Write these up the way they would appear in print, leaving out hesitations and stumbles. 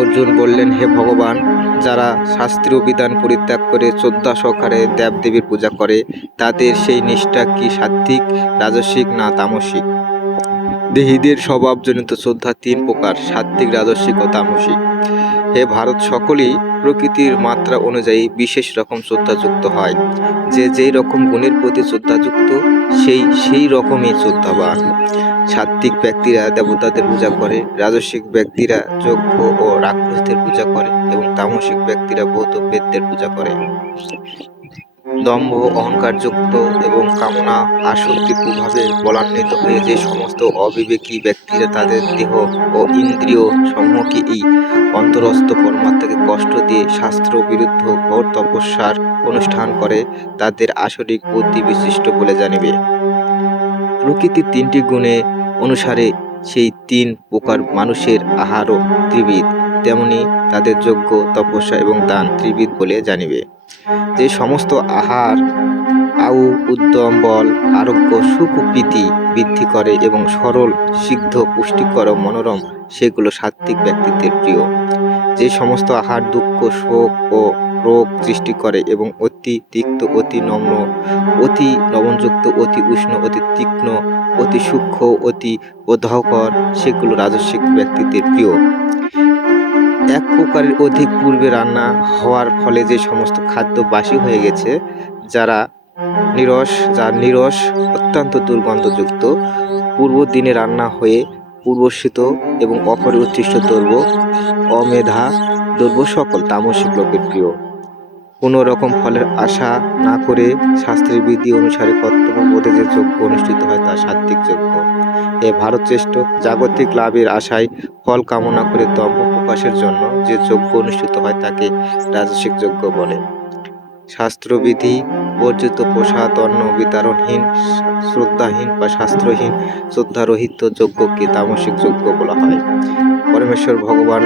অর্জুন বললেন, হে ভগবান, যারা শাস্ত্রীয় বিধান পরিত্যাগ করে শ্রদ্ধা সহকারে দেবদেবীর পূজা করে, তাদের সেই নিষ্ঠা কি সাত্ত্বিক, রাজসিক না তামসিক? দেহীদের স্বভাবজনিত শ্রদ্ধা তিন প্রকার: সাত্ত্বিক, রাজসিক ও তামসিক। হে ভারত, সকলেই প্রকৃতির মাত্রা অনুযায়ী বিশেষ রকম শ্রদ্ধাযুক্ত হয়। যে যেই রকম গুণের প্রতি শ্রদ্ধাযুক্ত, সেই রকমই শ্রদ্ধাবান। সাত্ত্বিক ব্যক্তিরা দেবতাদের পূজা করে, রাজসিক ব্যক্তিরা যজ্ঞ ও রাক্ষসদের পূজা করে এবং তামসিক ব্যক্তিরা ভূত প্রেতদের পূজা করে। দম্ভ, অহংকারযুক্ত এবং কামনা আসক্তির প্রভাবে বলান্বিত হয়ে যে সমস্ত অবিবেকী ব্যক্তিরা তাদের দেহ ও ইন্দ্রিয় সমূহকে এই অন্তরস্থ পরমাত্মাকে কষ্ট দিয়ে শাস্ত্র বিরুদ্ধ ঘোর তপস্যার অনুষ্ঠান করে, তাদের আসরিক বুদ্ধি বিশিষ্ট বলে জানিবে। প্রকৃতির তিনটি গুণে অনুসারে সেই তিন প্রকার মানুষের আহারও ত্রিবিধ, তেমনি তাদের যজ্ঞ, তপস্যা এবং দান ত্রিবিধ বলে জানিবে। যে সমস্ত আহার আয়ু, উদ্যম, বল, আরোগ্য, সুখ ও প্রীতি বৃদ্ধি করে এবং সরল, সিদ্ধ, পুষ্টিকর ও মনোরম, সেগুলো সাত্ত্বিক ব্যক্তিত্বের প্রিয়। যে সমস্ত আহার দুঃখ, শোক ও রোগ সৃষ্টি করে এবং অতি তিক্ত, অতি নম্র, অতি লবণযুক্ত, অতি উষ্ণ, অতি তীক্ষ্ণ, অতি সূক্ষ্ম, অতি প্রদাহকর, সেগুলো রাজস্বিক ব্যক্তিত্বের প্রিয়। এক প্রকারের অধিক পূর্বে রান্না হওয়ার ফলে যে সমস্ত খাদ্য বাসি হয়ে গেছে, যার নিরস অত্যন্ত দুর্গন্ধযুক্ত, পূর্ব দিনে রান্না হয়ে পূর্বস্মৃত এবং অপরে উচ্ছিষ্ট দ্রব্য, অমেধা দ্রব্য সকল তামসিক লোকের প্রিয়। কোনো রকম ফলের আশা না করে শাস্ত্রের বিধি অনুসারে কর্তব্যবোধে যে যজ্ঞ অনুষ্ঠিত হয় তা সাত্ত্বিক যজ্ঞ। এ ভারতশ্রেষ্ঠ, জাগতিক লাভের আশায় ফল কামনা করে দম্ভ প্রকাশের জন্য যে যজ্ঞ অনুষ্ঠিত হয় তাকে রাজসিক যজ্ঞ বলে। শাস্ত্রবিধি বর্জিত, প্রসাদ অন্ন বিতরণহীন, শ্রদ্ধাহীন বা শাস্ত্রহীন, শ্রদ্ধারহিত যজ্ঞকে তামসিক যজ্ঞ বলা হয়। পরমেশ্বর ভগবান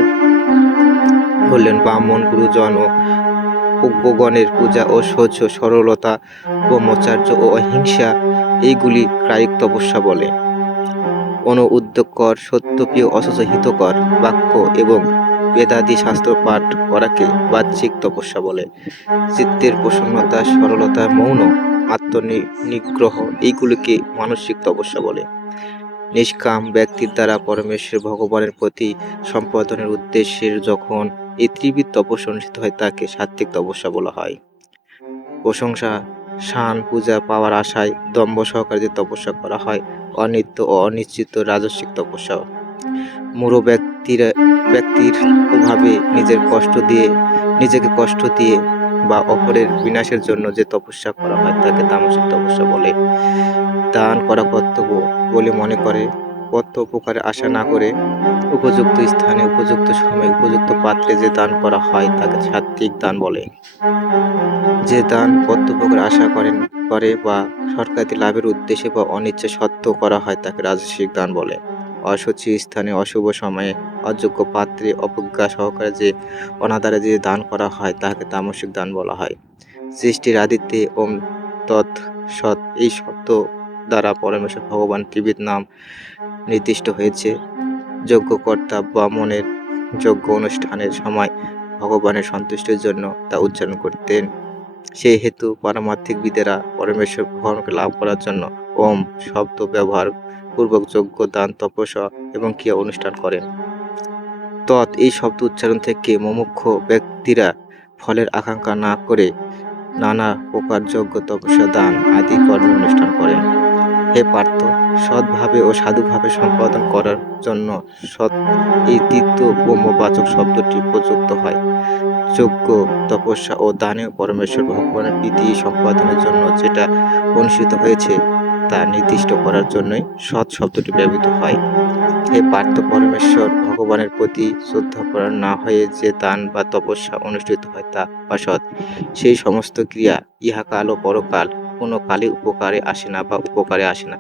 বললেন, ব্রাহ্মণ, গুরুজন ও পূজ্যগণের পূজা ও শৌচ, সরলতা, ব্রহ্মচর্য ও অহিংসা, এইগুলি কায়িক তপস্যা বলে। অনুদ্যোগকর, সত্যপ্রিয়, অথচ হিতকর বাক্য এবং বেদাদি শাস্ত্র পাঠ করাকে বাহ্যিক তপস্যা বলে। চিত্তের প্রসন্নতা, সরলতা, মৌন, আত্মনিগ্রহ, এইগুলিকে মানসিক তপস্যা বলে। নিষ্কাম ব্যক্তির দ্বারা পরমেশ্বর ভগবানের প্রতি সম্পাদনের উদ্দেশ্যে যখন এই ত্রিবিধ তপস্যা অনুষ্ঠিত হয় তাকে সাত্ত্বিক তপস্যা বলা হয়। প্রশংসা, শান, পূজা পাওয়ার আশায় দম্ভ সহকারে যে তপস্যা করা হয়, অনিত্য ও অনিশ্চিত রাজস্বিক তপস্যা। মূঢ় ব্যক্তির প্রভাবে নিজেকে কষ্ট দিয়ে বা অপরের বিনাশের জন্য যে তপস্যা করা হয় তাকে তামসিক তপস্যা বলে। দান করা কর্তব্য বলে মনে করে প্রকারে আশা না করে উপযুক্ত স্থানে, উপযুক্ত সময়ে, উপযুক্ত পাত্রে যে দান করা হয় তাকে সাত্ত্বিক দান বলে। যে দান প্রকারে আশা করে বা সরকারি লাভের উদ্দেশ্যে বা অনিচ্ছা সত্ত্বেও করা হয় তাকে রাজসিক দান বলে। অশুচি স্থানে, অশুভ সময়ে, অযোগ্য পাত্রে, অবজ্ঞা সহকারে যে অনাদারে যে দান করা হয় তাকে তামসিক দান বলা হয়। সৃষ্টির আদিতে ওম তৎ সৎ, এই শব্দ দ্বারা পরমেশ্বর ভগবান ত্রিবিধ নাম নির্দিষ্ট হয়েছে। যজ্ঞকর্তা ব্রাহ্মণের যজ্ঞ অনুষ্ঠানের সময় ভগবানের সন্তুষ্টির জন্য তা উচ্চারণ করতেন। সেই হেতু পারমার্থিক বিদেরা পরমেশ্বর ভগবানকে লাভ করার জন্য ওম শব্দ ব্যবহার পূর্বক যজ্ঞ, দান, তপস্যা এবং ক্রিয়া অনুষ্ঠান করেন। তৎ, এই শব্দ উচ্চারণ থেকে মুমুক্ষু ব্যক্তিরা ফলের আকাঙ্ক্ষা না করে নানা প্রকার যজ্ঞ, তপস্যা, দান আদি কর্ম অনুষ্ঠান করেন। হে পার্থ, সৎভাবে ও সাধুভাবে সম্পাদন করার জন্য সৎ এই তৃতীয় ব্রহ্মবাচক শব্দটি প্রযুক্ত হয়। যজ্ঞ, তপস্যা ও দানে পরমেশ্বর ভগবানের প্রীতি সম্পাদনের জন্য যেটা অনুষ্ঠিত হয়েছে তা নির্দিষ্ট করার জন্যই সৎ শব্দটি ব্যবহৃত হয়। হে পার্থ, পরমেশ্বর ভগবানের প্রতি শ্রদ্ধাপরায়ণ না হয়ে যে দান বা তপস্যা অনুষ্ঠিত হয় তা অসৎ। সেই সমস্ত ক্রিয়া ইহাকাল ও পরকাল কোনো কালে উপকারে আসে না বা উপকারে আসে না।